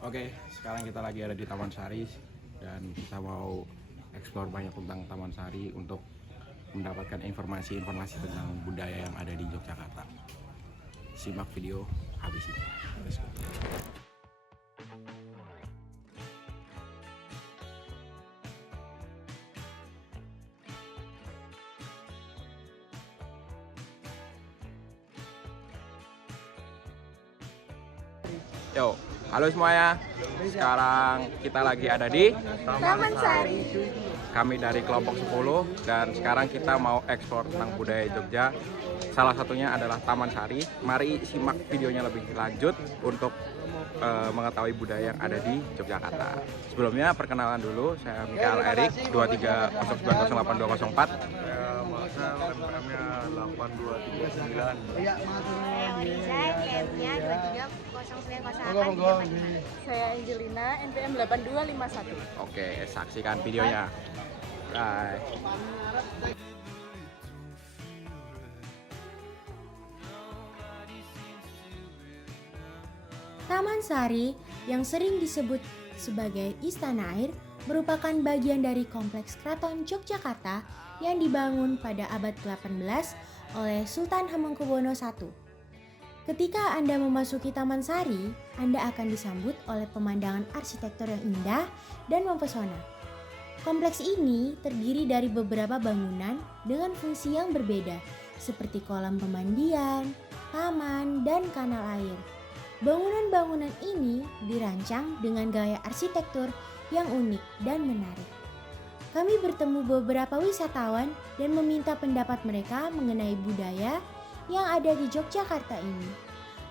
Oke, sekarang kita lagi ada di Taman Sari dan kita mau explore banyak tentang Taman Sari untuk mendapatkan informasi-informasi tentang budaya yang ada di Yogyakarta. Simak video habis ini. Let's go. Yo, halo semuanya. Sekarang kita lagi ada di Taman Sari. Kami dari kelompok 10 dan sekarang kita mau eksplor tentang budaya Jogja. Salah satunya adalah Taman Sari. Mari simak videonya lebih lanjut untuk mengetahui budaya yang ada di Yogyakarta. Sebelumnya perkenalan dulu, saya Mikael Erik 23090824. Saya MPM-nya 8239. Saya Marisa, NPM-nya 230908. Saya Angelina, NPM 8251. Oke, saksikan videonya. Bye. Taman Sari yang sering disebut sebagai Istana Air merupakan bagian dari kompleks Keraton Yogyakarta yang dibangun pada abad ke-18 oleh Sultan Hamengkubuwono I. Ketika Anda memasuki Taman Sari, Anda akan disambut oleh pemandangan arsitektur yang indah dan mempesona. Kompleks ini terdiri dari beberapa bangunan dengan fungsi yang berbeda, seperti kolam pemandian, taman, dan kanal air. Bangunan-bangunan ini dirancang dengan gaya arsitektur yang unik dan menarik. Kami bertemu beberapa wisatawan dan meminta pendapat mereka mengenai budaya yang ada di Yogyakarta ini.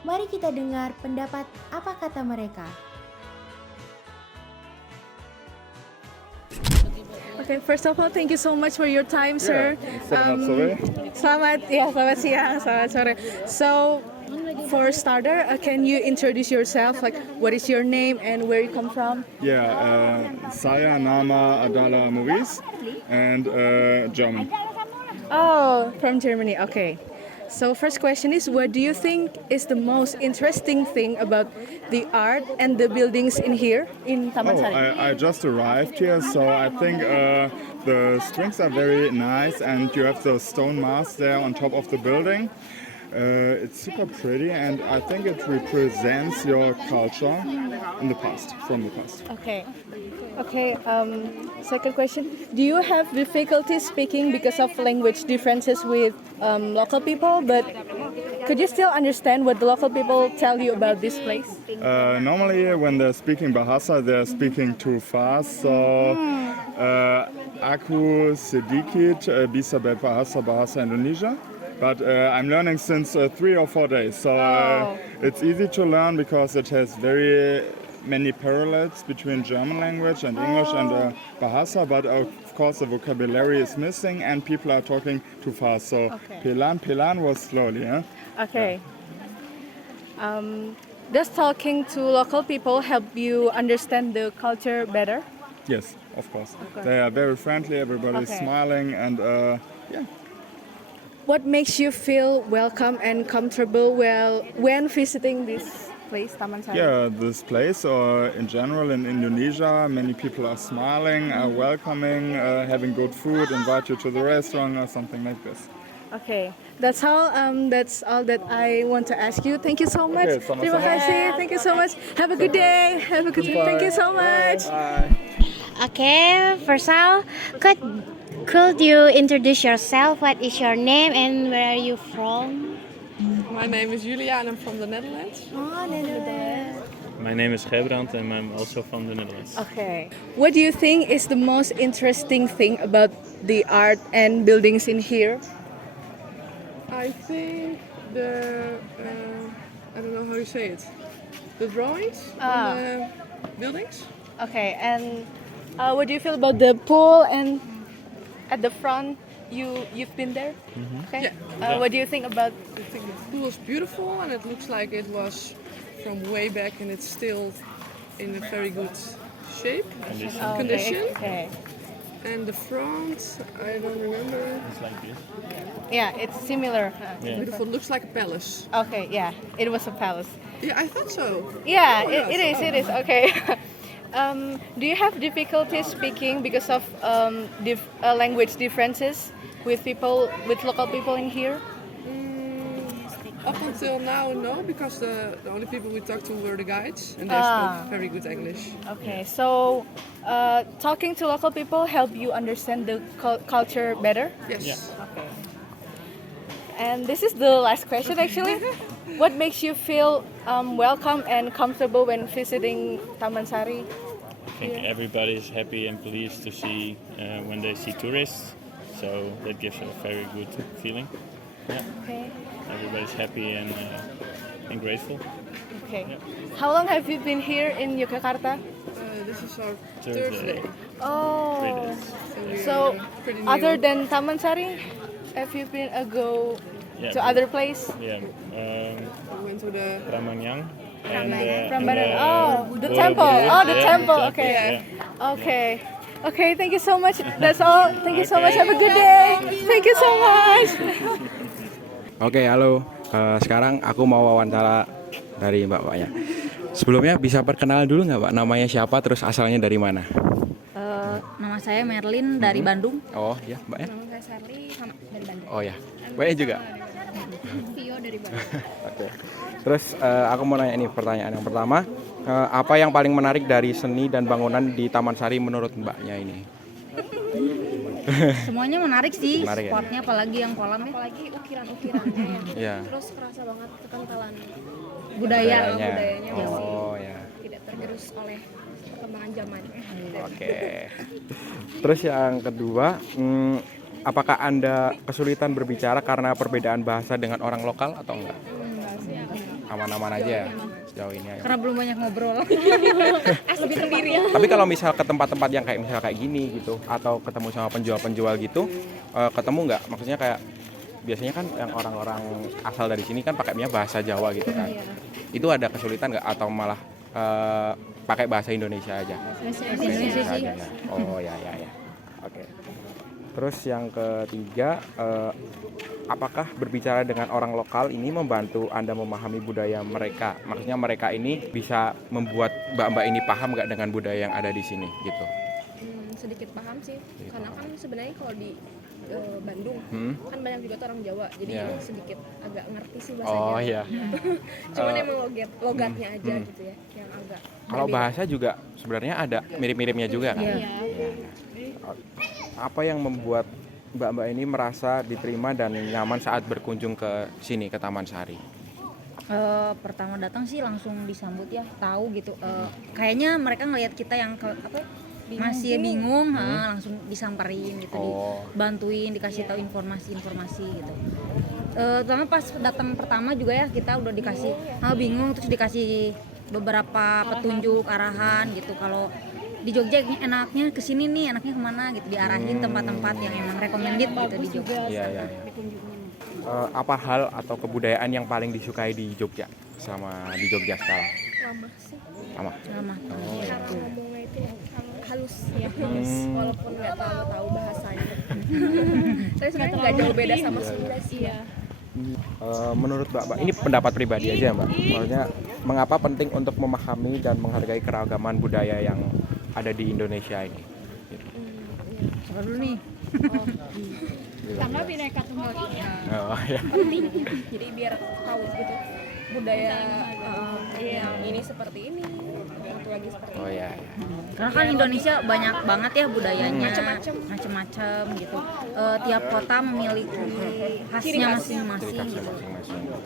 Mari kita dengar pendapat apa kata mereka. Okay, first of all, thank you so much for your time, sir. Selamat sore. Selamat siang, selamat sore. So, for starter, can you introduce yourself? Like, what is your name and where you come from? Saya nama adalah Maurice and German. Oh, from Germany. Okay. So, first question is, what do you think is the most interesting thing about the art and the buildings in here in Taman Sari? I just arrived here, so I think the strings are very nice, and you have the stone masts there on top of the building. It's super pretty, and I think it represents your culture in the past, from the past. Okay. Second question. Do you have difficulty speaking because of language differences with local people? But could you still understand what the local people tell you about this place? Normally, when they're speaking Bahasa, they're speaking too fast. So, aku sedikit bisa berbahasa Indonesia. But I'm learning since 3 or 4 days, so it's easy to learn because it has very many parallels between German language and English and Bahasa, but of course the vocabulary is missing and people are talking too fast. So pelan was slowly. Okay. Does talking to local people help you understand the culture better? Yes, of course. They are very friendly, everybody is smiling, and yeah. What makes you feel welcome and comfortable when visiting this place, Taman Sari? Yeah, this place, or in general in Indonesia, many people are smiling, are welcoming, having good food, invite you to the restaurant or something like this. Okay, that's all. That's all that I want to ask you. Thank you so much. Okay, sama-sama. Terima kasih. Thank you so much. Have a good day. Have a good day. Thank you so much. Bye. Okay, first of all, could you introduce yourself? What is your name and where are you from? My name is Julia and I'm from the Netherlands. Oh, Netherlands. My name is Gebrand and I'm also from the Netherlands. Okay. What do you think is the most interesting thing about the art and buildings in here? I think the I don't know how you say it. The drawings on the buildings. Okay, and what do you feel about the pool and at the front? You've been there. Okay. Yeah. What do you think about? I think the pool is beautiful and it looks like it was from way back and it's still in a very good shape, condition. Okay. And the front, I don't remember. It's like this. Yeah, it's similar. Beautiful, looks like a palace. Okay, yeah, it was a palace. Yeah, I thought so. Yeah, Oh, it yes. is. It is okay. Do you have difficulty speaking because of language differences with local people in here? Up until now, no, because the only people we talked to were the guides, and they Ah. spoke very good English. Okay, so talking to local people help you understand the culture better. Yes. Okay. And this is the last question actually. What makes you feel welcome and comfortable when visiting Taman Sari? I think everybody's happy and pleased to see when they see tourists, so that gives a very good feeling. Yeah, Okay. everybody's happy and grateful. Okay. How long have you been here in Yogyakarta? This is our Thursday. third day, Oh. 3 days. so So, we are pretty new. other than Taman Sari, have you been Yeah, to other place? Yeah, we went to the Pramanyang. Prambanan. Oh, the temple. Oh, the temple. Okay. Yeah. Okay. Okay, thank you so much. That's all. Thank you so much. Have a good day. Thank you so much. Oke, halo. Sekarang aku mau wawancara dari mbak-mbaknya. Sebelumnya bisa perkenalan dulu nggak, Pak? Namanya siapa, terus asalnya dari mana? Nama saya Merlin dari Bandung. Oh, ya, Mbaknya? Nama saya Sari sama dari Bandung. Oh ya, Mbaknya juga. Vio dari Bandung. Oke. Terus aku mau nanya ini pertanyaan yang pertama, apa yang paling menarik dari seni dan bangunan di Taman Sari menurut Mbaknya ini? Semuanya menarik sih, Menarik ya? spotnya apalagi yang kolamnya. Apalagi ukiran-ukirannya ya. Iya. Terus kerasa banget kekentalan Budaya. budayanya masih Oh ya. tidak tergerus oleh perkembangan zaman. Oke. Terus yang kedua, apakah Anda kesulitan berbicara karena perbedaan bahasa dengan orang lokal atau enggak? Aman-aman aja ya sejauh ini ya. Karena belum banyak ngobrol. Lebih sendiri ya. Tapi kalau misal ke tempat-tempat yang kayak misal kayak gini gitu, atau ketemu sama penjual-penjual gitu, ketemu nggak? Maksudnya kayak biasanya kan yang orang-orang asal dari sini kan pakainya bahasa Jawa gitu kan. Itu ada kesulitan nggak atau malah pakai bahasa Indonesia aja? Bahasa Indonesia sih. aja ya. Oh ya. Oke. Terus yang ketiga, apakah berbicara dengan orang lokal ini membantu Anda memahami budaya mereka? Maksudnya mereka ini bisa membuat mbak-mbak ini paham nggak dengan budaya yang ada di sini gitu? Sedikit paham sih. Karena kan sebenarnya kalau di Bandung kan banyak juga tuh orang Jawa. Jadi Iya. ini sedikit agak ngerti sih bahasanya. Oh iya. Cuman emang logatnya aja gitu ya yang agak Kalau berbeda. bahasa juga sebenarnya ada mirip-miripnya juga kan? Iya. Apa yang membuat mbak-mbak ini merasa diterima dan nyaman saat berkunjung ke sini, ke Taman Sari? Pertama datang sih langsung disambut ya, tahu gitu. Kayaknya mereka ngelihat kita yang masih bingung, langsung disamperin gitu, Oh. dibantuin, dikasih tahu informasi-informasi gitu. Terutama pas datang pertama juga ya kita udah dikasih bingung, terus dikasih beberapa petunjuk arahan gitu. Kalau di Jogja enaknya kesini nih, enaknya kemana gitu, diarahin tempat-tempat yang emang recommended gitu di Jogja. Iya. Apa hal atau kebudayaan yang paling disukai di Jogja selama di Jogja sekarang? Ramah sih. Lama. Lama. Cara ngomongnya itu yang halus ya, halus walaupun nggak tahu bahasanya. Tapi sebenarnya nggak jauh beda sama Sunda sih. Iya. Menurut Mbak, ini pendapat pribadi aja Mbak. Maksudnya mengapa penting untuk memahami dan menghargai keragaman budaya yang ada di Indonesia ini? Siapa dulu nih? Karena Bhinneka Tunggal Ika Oh ya. penting. Jadi biar tahu gitu budaya yang ini seperti ini, satu lagi seperti Oh ini. ya. Karena kan Indonesia banyak banget ya budayanya, Macem-macem. gitu. Tiap kota memiliki khasnya masing-masing gitu.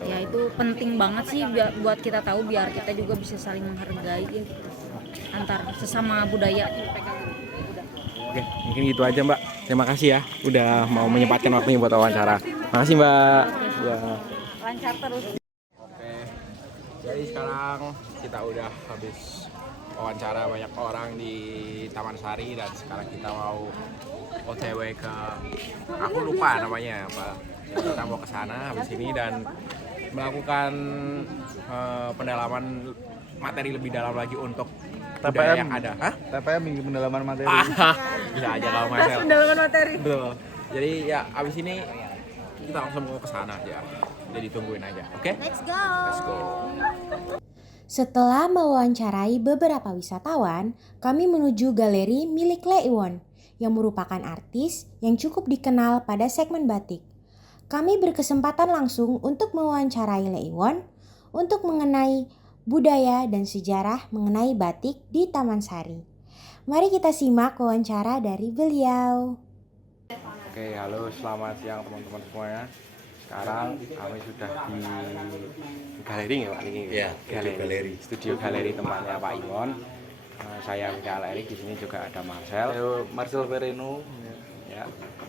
Ya itu penting banget sih buat kita tahu biar kita juga bisa saling menghargai gitu, antar sesama budaya. Oke, mungkin gitu aja Mbak. Terima kasih ya udah mau menyempatkan waktunya buat wawancara. Makasih Mbak. Ya. Lancar terus. Oke. Jadi sekarang kita udah habis wawancara banyak orang di Taman Sari dan sekarang kita mau OTW ke, aku lupa namanya apa. Ya, kita mau ke sana habis ini dan melakukan pendalaman materi lebih dalam lagi untuk budaya yang ada. Hah? TPM minggu pendalaman materi. Bisa aja kalau Marcel. Pendalaman materi. Betul. Jadi ya abis ini kita langsung mau ke sana aja. Jadi tungguin aja. Oke? Let's go. Let's go. Setelah mewawancarai beberapa wisatawan, kami menuju galeri milik Le Iwon yang merupakan artis yang cukup dikenal pada segmen batik. Kami berkesempatan langsung untuk mewawancarai Le Iwon untuk mengenai budaya dan sejarah mengenai batik di Taman Sari. Mari kita simak wawancara dari beliau. Oke, halo, selamat siang teman-teman semuanya. Sekarang kami sudah di galeri ya Pak? Ini Ya, studio galeri tempatnya Pak Iwon. Saya Mikael Erik, di sini juga ada Marcel. Marcel Vereno. Ya.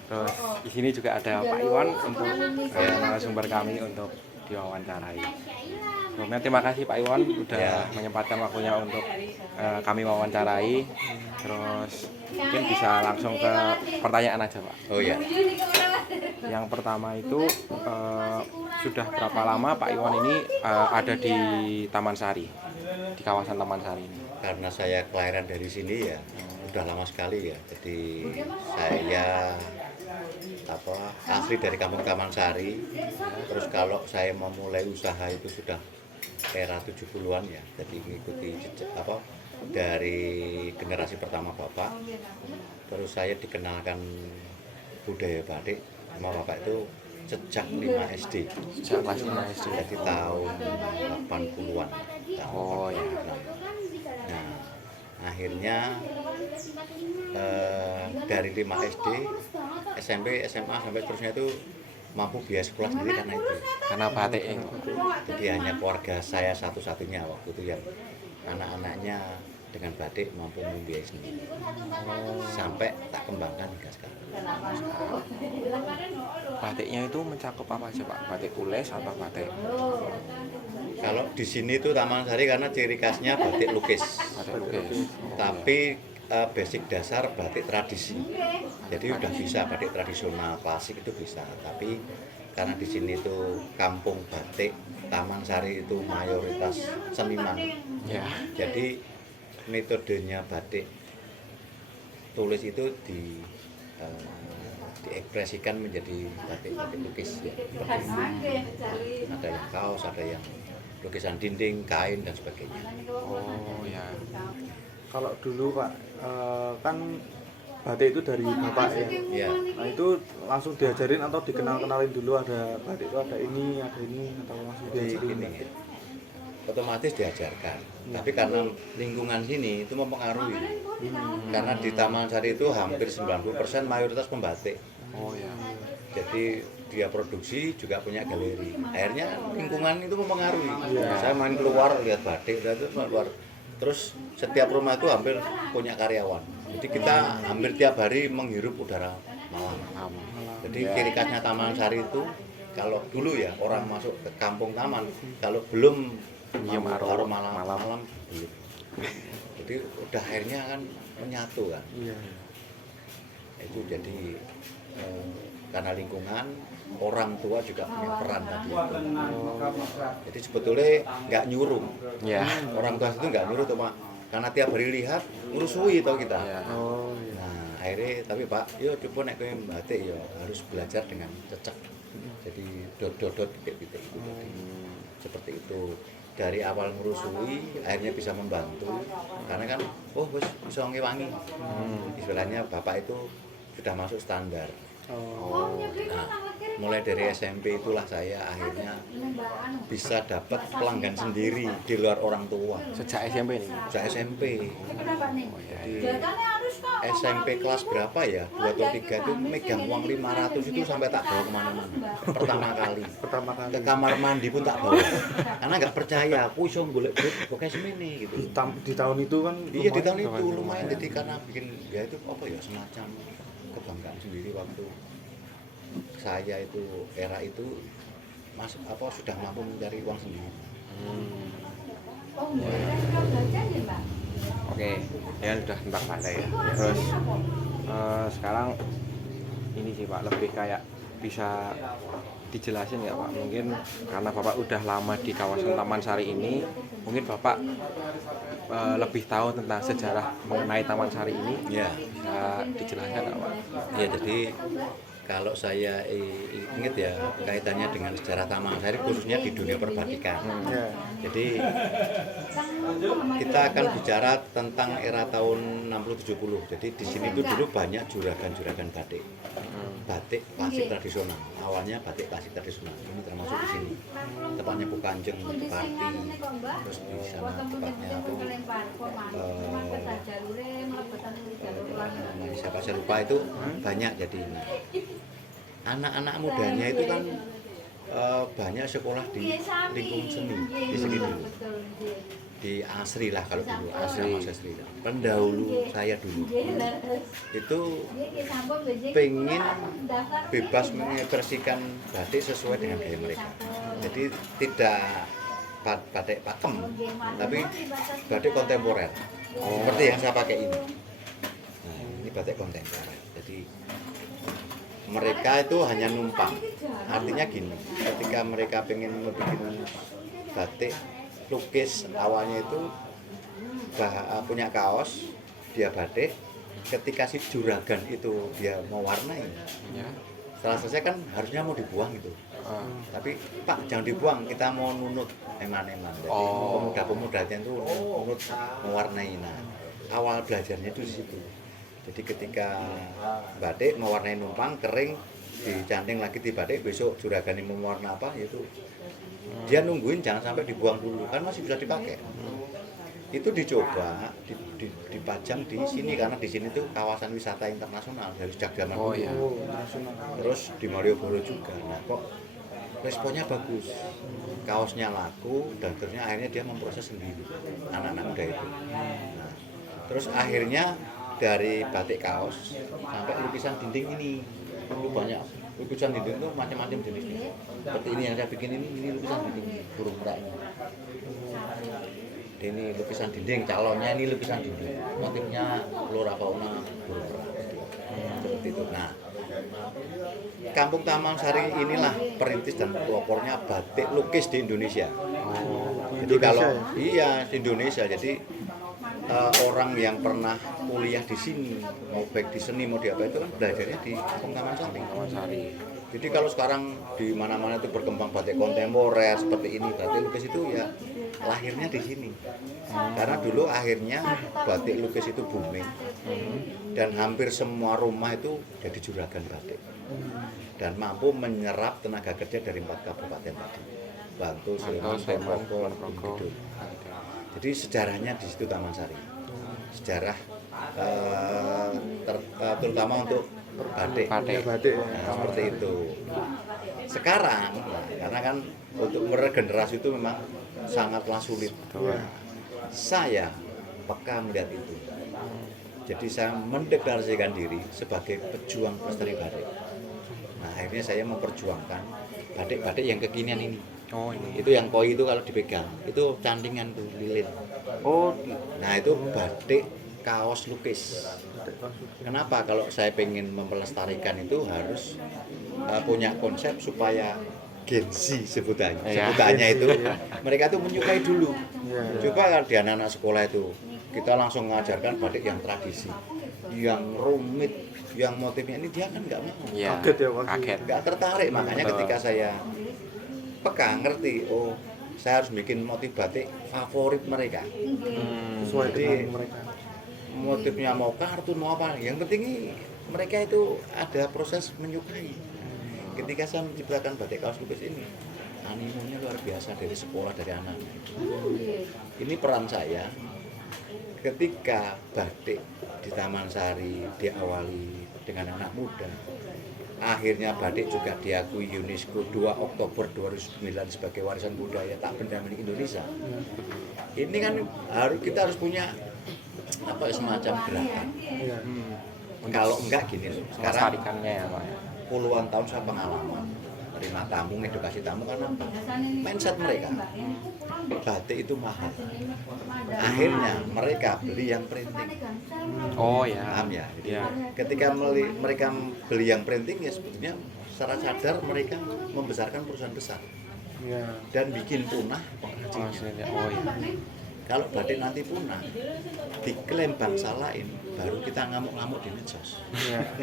Terus di sini juga ada Pak Iwan untuk narasumber kami untuk diwawancarai. Sebelumnya terima kasih Pak Iwan udah menyempatkan waktunya untuk kami wawancarai. Terus mungkin bisa langsung ke pertanyaan aja Pak. Oh ya. Yang pertama itu sudah berapa lama Pak Iwan ini ada di Taman Sari, di kawasan Taman Sari ini? Karena saya kelahiran dari sini ya, udah lama sekali ya. Jadi saya asli dari kampung Taman Sari. Terus kalau saya memulai usaha itu sudah era 70-an ya. Jadi mengikuti dari generasi pertama Bapak. Terus saya dikenalkan budaya batik sama Bapak itu sejak 5 SD. Sejak kelas 5 SD. Jadi tahun 80-an. Oh ya. Nah, akhirnya dari 5 SD, SMP, SMA sampai seterusnya itu mampu biaya sekolah sendiri karena itu. Karena batik ini. Jadi hanya keluarga saya satu-satunya waktu itu yang anak-anaknya dengan batik mampu membiayai sendiri. Sampai tak kembangkan hingga sekarang. Batiknya itu mencakup apa aja Pak? Batik tulis atau batik? Kalau di sini tuh Taman Sari karena ciri khasnya batik lukis. Batik lukis. Tapi basic dasar batik tradisi. Jadi udah bisa batik tradisional klasik itu bisa. Tapi karena di sini tuh kampung batik Taman Sari itu mayoritas seniman. Ya. Jadi metodenya batik tulis itu diekspresikan menjadi batik lukis ya. Ada yang kaos, ada yang lukisan dinding, kain dan sebagainya. Oh ya. Kalau dulu Pak, kan batik itu dari Bapak ya. Ya. Nah itu langsung diajarin atau dikenalin dulu ada batik itu ada ini atau langsung diajarin? Ini otomatis diajarkan. Tapi karena lingkungan sini itu mempengaruhi. Karena di Taman Sari itu hampir 90% mayoritas pembatik. Oh ya. Jadi dia produksi juga punya galeri. Akhirnya lingkungan itu mempengaruhi. Saya main keluar lihat batik, itu keluar. Terus setiap rumah itu hampir punya karyawan. Jadi kita hampir tiap hari menghirup udara malam. Jadi ciri khasnya Taman Sari itu kalau dulu ya orang masuk ke kampung taman kalau belum aroma malam belum. Jadi udah akhirnya kan menyatu kan. Itu jadi karena lingkungan orang tua juga punya peran tadi itu. Jadi sebetulnya nggak nyuruh. Ya. Orang tua itu nggak nyuruh cuma karena tiap hari lihat ngurusui tau kita. Ya. Nah akhirnya tapi Pak, yo coba nek kowe batik yo harus belajar dengan cecek. Jadi dot titik-titik itu. Seperti itu. Dari awal ngurusui akhirnya bisa membantu karena kan wis bisa ngewangi. Istilahnya Bapak itu sudah masuk standar. Nah, mulai dari SMP itulah saya akhirnya bisa dapat pelanggan sendiri di luar orang tua. Sejak SMP nih? Sejak SMP. Jadi SMP kelas berapa ya? 2 atau 3 itu megang uang 500 itu sampai tak bawa kemana-mana. Pertama kali. Ke kamar mandi pun tak bawa. Karena nggak percaya, aku iso golek duit pokoknya semene gitu. Di tahun itu kan? Iya di tahun itu lumayan. Jadi karena bikin ya itu apa ya semacam kebanggaan sendiri waktu saya itu era itu sudah mampu mencari uang sendiri. Oke, ya sudah tentang batik ya. Terus sekarang ini sih Pak, lebih kayak bisa dijelasin nggak Pak? Mungkin karena Bapak udah lama di kawasan Taman Sari ini, mungkin Bapak lebih tahu tentang sejarah mengenai Taman Sari ini. Ya. Bisa dijelaskan nggak Pak? Ya jadi kalau saya ingat ya kaitannya dengan sejarah Taman Sari khususnya di dunia perbatikan. Jadi kita akan bicara tentang era tahun 60-70. Jadi di sini tuh dulu banyak juragan-juragan batik. Batik klasik tradisional. Awalnya batik klasik tradisional. Ini termasuk di sini. Tepatnya Bukanjeng, Pati. Terus di sana tepatnya saya lupa itu banyak. Jadi ini anak-anak mudanya itu kan banyak sekolah di lingkungan seni di sini dulu, di Asri lah kalau dulu, Asri. Pendahulu saya dulu itu pengen bebas mengekspresikan batik sesuai dengan gaya mereka. Jadi tidak batik pakem, tapi batik kontemporer. Seperti yang saya pakai ini. Nah, ini batik kontemporer. Jadi mereka itu hanya numpang. Artinya gini, ketika mereka pengen membuat batik lukis, awalnya itu punya kaos, dia batik, ketika si juragan itu dia mau warnai, setelah selesai kan harusnya mau dibuang itu. Tapi Pak jangan dibuang, kita mau nunut eman-eman. Jadi pemuda-pemudanya itu nunut mewarnai. Nah, awal belajarnya itu di situ. Jadi ketika batik mewarnai numpang, kering, dicanting lagi di batik, besok juragan yang mewarna apa, yaitu dia nungguin jangan sampai dibuang dulu, kan masih bisa dipakai. Itu dicoba, dipajang di sini, karena di sini tuh kawasan wisata internasional dari sejak zaman dulu. Terus di Malioboro juga. Nah kok responnya bagus, kaosnya laku, dan terusnya akhirnya dia memproses sendiri, anak-anak muda itu. Nah, terus akhirnya dari batik kaos sampai lukisan dinding ini itu banyak. Lukisan dinding itu macam-macam jenisnya. Seperti ini yang saya bikin ini lukisan dinding burung merak ini. Ini lukisan dinding, calonnya ini lukisan dinding. Motifnya flora fauna burung merak. Seperti itu. Nah, Kampung Taman Sari inilah perintis dan pelopornya batik lukis di Indonesia. Jadi kalau iya di Indonesia, jadi orang yang pernah kuliah di sini, mau baik di seni mau di apa itu kan belajarnya di Kampung Taman Sari. Jadi kalau sekarang di mana-mana itu berkembang batik kontemporer seperti ini, batik lukis itu ya lahirnya di sini. Karena dulu akhirnya batik lukis itu booming dan hampir semua rumah itu jadi juragan batik dan mampu menyerap tenaga kerja dari 4 kabupaten tadi, Bantul, Sleman, Ponorogo. Jadi sejarahnya di situ Taman Sari. Sejarah terutama untuk batik. Nah, seperti itu. Sekarang, karena kan untuk meregenerasi itu memang sangatlah sulit. Saya peka melihat itu. Jadi saya mendeklarasikan diri sebagai pejuang pelestari batik. Nah, akhirnya saya memperjuangkan batik-batik yang kekinian ini. Itu yang koi itu kalau dipegang itu cantingan tuh lilin. Nah itu batik kaos lukis. Kenapa kalau saya pengen melestarikan itu harus punya konsep supaya Gen Z sebutannya itu mereka tuh menyukai dulu. Coba kalau di anak-anak sekolah itu kita langsung mengajarkan batik yang tradisi, yang rumit, yang motifnya ini dia kan nggak mau. Kaget, nggak tertarik. Makanya ketika saya peka ngerti, oh saya harus bikin motif batik favorit mereka. Sesuai dengan mereka. Motifnya mau kartun mau apa, yang penting mereka itu ada proses menyukai. Ketika saya menciptakan batik kaos lukis ini, animonya luar biasa dari sekolah, dari anak. Ini peran saya ketika batik di Taman Sari diawali dengan anak muda. Akhirnya batik juga diakui UNESCO 2 Oktober 2009 sebagai warisan budaya tak benda milik Indonesia. Ini kan kita harus punya semacam gerakan. Kalau enggak gini, sekarang puluhan tahun saya pengalaman terima tamu, edukasi tamu, karena mindset mereka batik itu mahal. Akhirnya mereka beli yang printing. Paham ya? Jadi ketika mereka beli yang printing ya sebetulnya secara sadar mereka membesarkan perusahaan besar dan bikin punah pengrajinnya. Kalau batik nanti punah, diklaim bangsa lain, baru kita ngamuk-ngamuk di medsos.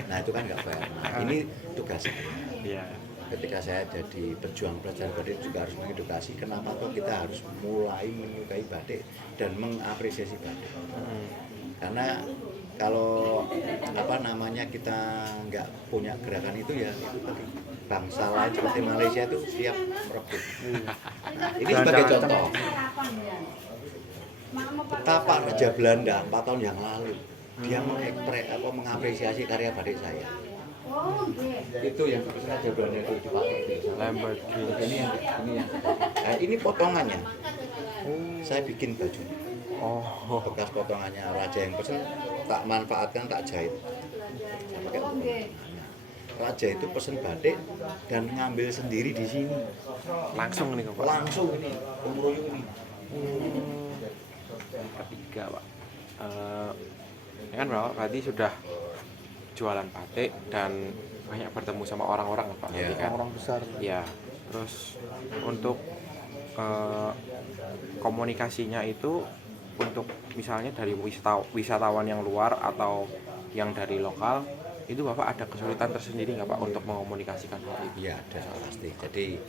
Nah itu kan nggak fair. Nah ini tugas saya. ketika saya jadi pejuang pelajar batik juga harus mengedukasi kenapa kok kita harus mulai menyukai batik dan mengapresiasi batik. Karena kalau kita nggak punya gerakan itu ya itu tadi bangsa lain seperti Malaysia itu siap merebut. Nah, ini sebagai contoh betapa Raja Belanda 4 tahun yang lalu dia mengapresiasi karya batik saya. Itu yang Raja Belanda itu dipakai ini ini potongannya. Saya bikin baju. Bekas potongannya raja yang pesen tak manfaatkan, tak jahit. Raja itu pesen batik dan ngambil sendiri di sini. Langsung nih Pak. Langsung ini, Umroyo ini. Ketiga Pak. Ya kan Bapak berarti sudah jualan batik dan banyak bertemu sama orang-orang Pak. Ya. Kan? Orang besar. Ya. Terus untuk komunikasinya itu untuk misalnya dari wisatawan yang luar atau yang dari lokal itu Bapak ada kesulitan tersendiri nggak Pak untuk mengomunikasikan hal itu? Iya ada pasti. Jadi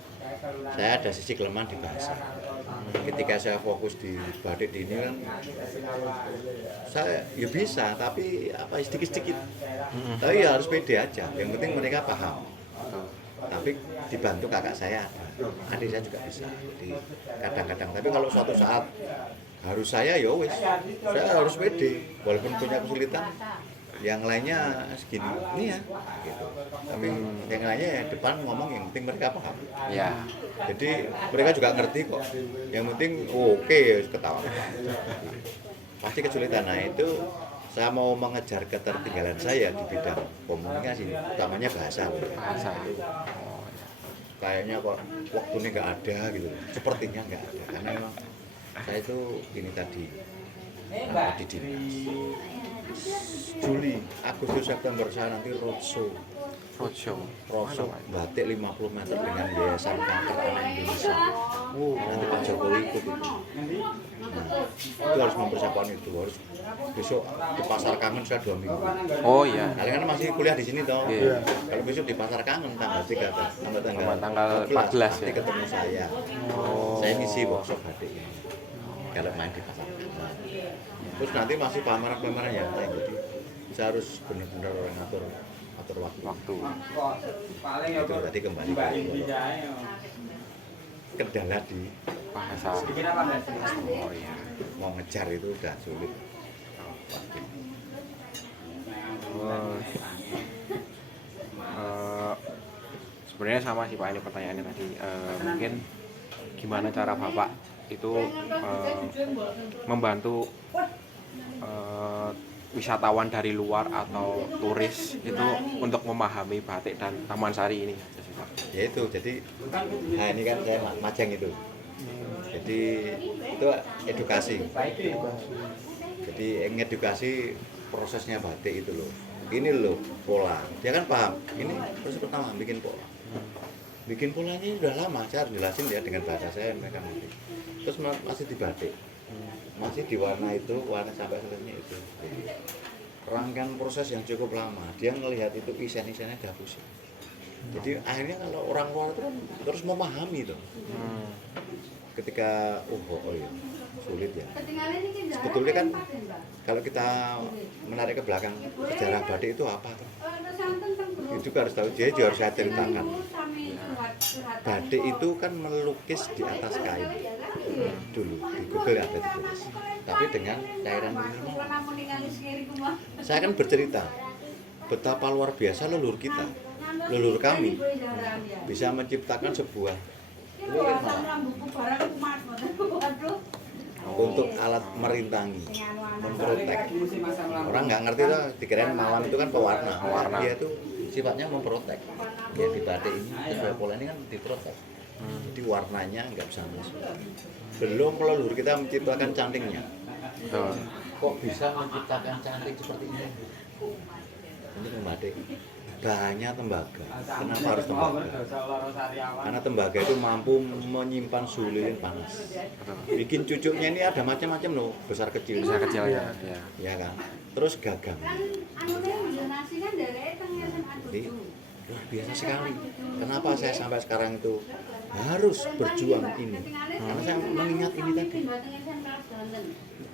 saya ada sisi kelemahan di bahasa. Ketika saya fokus di batik di ini kan saya ya bisa tapi sedikit-sedikit. Tapi ya harus pede aja. Yang penting mereka paham. Tapi dibantu kakak saya ada. Adik saya juga bisa. Jadi kadang-kadang. Tapi kalau suatu saat harus saya ya wis saya harus pede walaupun punya kesulitan yang lainnya segini ini ya gitu. Tapi yang lainnya ya depan ngomong yang penting mereka paham ya. Jadi mereka juga ngerti kok yang penting oke ketawa. Pasti kesulitan. Nah itu saya mau mengejar ketertinggalan saya di bidang komunikasi utamanya bahasa. Kayaknya kok waktunya nggak ada gitu, sepertinya nggak ada karena memang saya itu ini tadi di dinas. Juli, Agustus, September saya nanti roadshow batik 50 meter dengan Yayasan Kanker Anak Indonesia. Nanti Pak Jokowi ikut itu. Itu harus mempersiapkan itu, harus besok di Pasar Kangen saya 2 minggu. Oh iya. Kalian kan masih kuliah di sini toh. Iya. Kalau besok di Pasar Kangen tanggal 3 tanggal 14 nanti ya. ketemu saya. Saya ngisi workshop batik ini. Kalau main di Pasar Kangen. Terus nanti masih pameran-pameran yang lain. Jadi saya harus benar-benar ngatur waktu. Itu tadi kembali ke kendala di Bahasa. Oh iya. Mau ngejar itu udah sulit. Terus sebenarnya sama sih Pak ini pertanyaannya tadi. Mungkin gimana cara Bapak itu membantu wisatawan dari luar atau turis itu untuk memahami batik dan Taman Sari ini? Ya itu, jadi nah ini kan saya majang itu. Jadi itu edukasi. Jadi ngedukasi prosesnya batik itu loh. Ini loh pola. Dia kan paham. Ini proses pertama bikin pola. Bikin polanya udah lama, saya harus jelasin ya dengan bahasa saya mereka ngerti. Terus masih di batik. Masih di warna itu, warna sampai selesainya itu. Jadi, rangkaian proses yang cukup lama. Dia ngelihat itu isen-isennya udah pusing. Jadi akhirnya kalau orang luar itu kan terus memahami tuh. Ketika iya, sulit ya. Sebetulnya kan kalau kita menarik ke belakang sejarah batik itu apa tuh? Itu juga harus tahu, dia juga harus saya ceritakan. Batik itu kan melukis di atas kain dulu, di Google ada ditulis. Tapi dengan cairan minimal. Saya kan bercerita betapa luar biasa leluhur kita, leluhur kami bisa menciptakan sebuah untuk alat merintangi, memprotek. Orang nggak ngerti tuh, dikirain malam itu kan pewarna. Dia itu sifatnya memprotek. Ya di batik ini sesuai pola ini kan diprotek. Jadi warnanya nggak bisa masuk. Belum leluhur kita menciptakan cantingnya. Kok bisa menciptakan cantik seperti ini? Ini membatik. Banyak tembaga. Kenapa harus tembaga? Karena tembaga itu mampu menyimpan suhu lilin panas. Bikin cucuknya ini ada macam-macam loh, besar kecil. Besar kecil ya. Ya kan. Terus gagang. Jadi luar biasa sekali. Kenapa saya sampai sekarang itu harus berjuang ini? Karena saya mengingat ini tadi.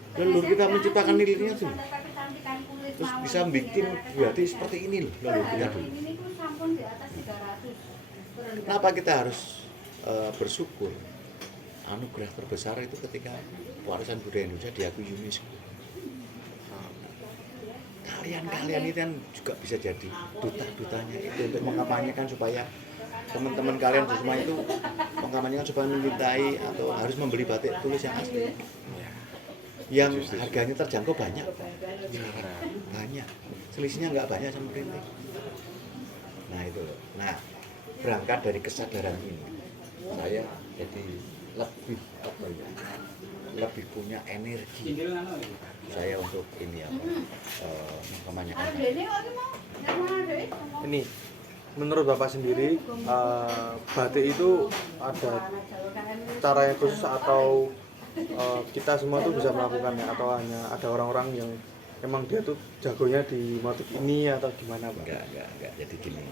Leluhur kita menciptakan lilitnya tuh, terus bisa bikin berarti seperti ini loh leluhur kita dulu. Kenapa kita harus bersyukur? Anugerah terbesar itu ketika warisan budaya Indonesia diakui UNESCO. Kalian itu kan juga bisa jadi duta-dutanya itu untuk mengkampanyekan supaya teman-teman kalian semua itu mengkampanyekan supaya mencintai atau harus membeli batik tulis yang asli. Yang harganya terjangkau banyak, banyak. Selisihnya nggak banyak sama printing. Nah itu loh. Nah berangkat dari kesadaran ini, saya jadi lebih punya energi saya untuk ini mengkampanyekan. Ini menurut Bapak sendiri batik itu ada cara yang khusus atau kita semua tuh bisa melakukannya atau hanya ada orang-orang yang emang dia tuh jagonya di motif ini atau gimana Pak? Enggak. Jadi gini,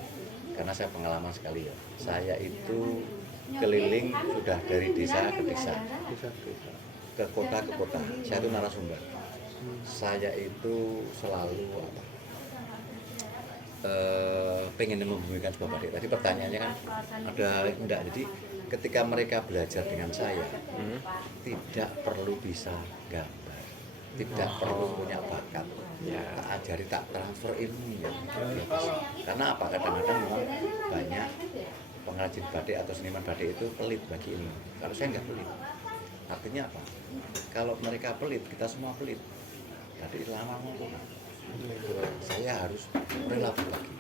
karena saya pengalaman sekali ya. Saya itu keliling sudah dari desa ke desa, ke kota ke kota. Saya itu narasumber. Saya itu selalu pengen membumikan sebuah batik. Tadi pertanyaannya kan ada enggak. Jadi ketika mereka belajar dengan saya, tidak perlu bisa gambar, tidak perlu punya bakat, tak ajari, tak transfer ilmunya. Karena apa? Kadang-kadang memang banyak pengrajin batik atau seniman batik itu pelit bagi ilmu. Kalau saya nggak pelit, artinya apa? Kalau mereka pelit, kita semua pelit. Batik lama ngomong. Saya harus rela berbagi.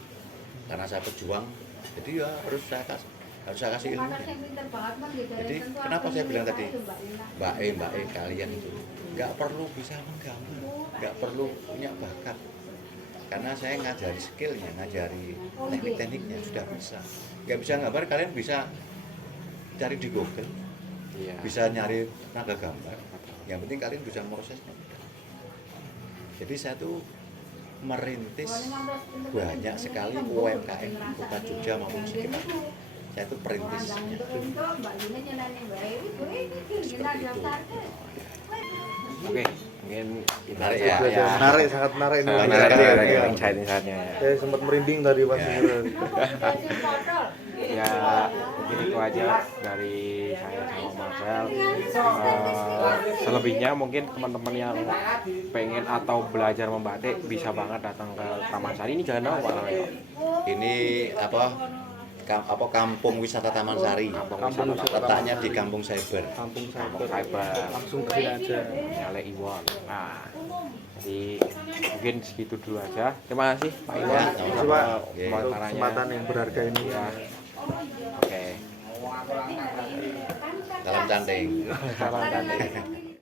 Karena saya pejuang, jadi ya harus saya kasih ilmunya. Jadi kenapa saya bilang tadi, Mbak E kalian itu nggak perlu bisa menggambar, nggak perlu punya bakat. Karena saya ngajari skillnya, ngajari teknik-tekniknya sudah bisa. Nggak bisa gambar, kalian bisa cari di Google, bisa nyari tenaga gambar. Yang penting kalian bisa prosesnya. Jadi saya tuh merintis banyak sekali UMKM Kota Jogja maupun sekitar. Saya itu perintisnya. Seperti itu. Oke, mungkin Menarik ya. Menarik, sangat menarik ini. insight-insightnya. Saya sempat merinding tadi pas denger. Ya mungkin itu aja dari saya sama Marcel. Selebihnya mungkin teman-teman yang pengen atau belajar membatik bisa banget datang ke Taman Sari. Ini jalan apa namanya? Ini kampung wisata Taman Sari. Letaknya di Kampung Cyber. Kampung Cyber. Langsung ke sini aja. Nyale Iwan. Nah, jadi mungkin segitu dulu aja. Terima kasih Pak Iwan. Terima kasih Pak untuk kesempatan yang berharga ini. Ya. Oke. Salam cantik. Salam cantik.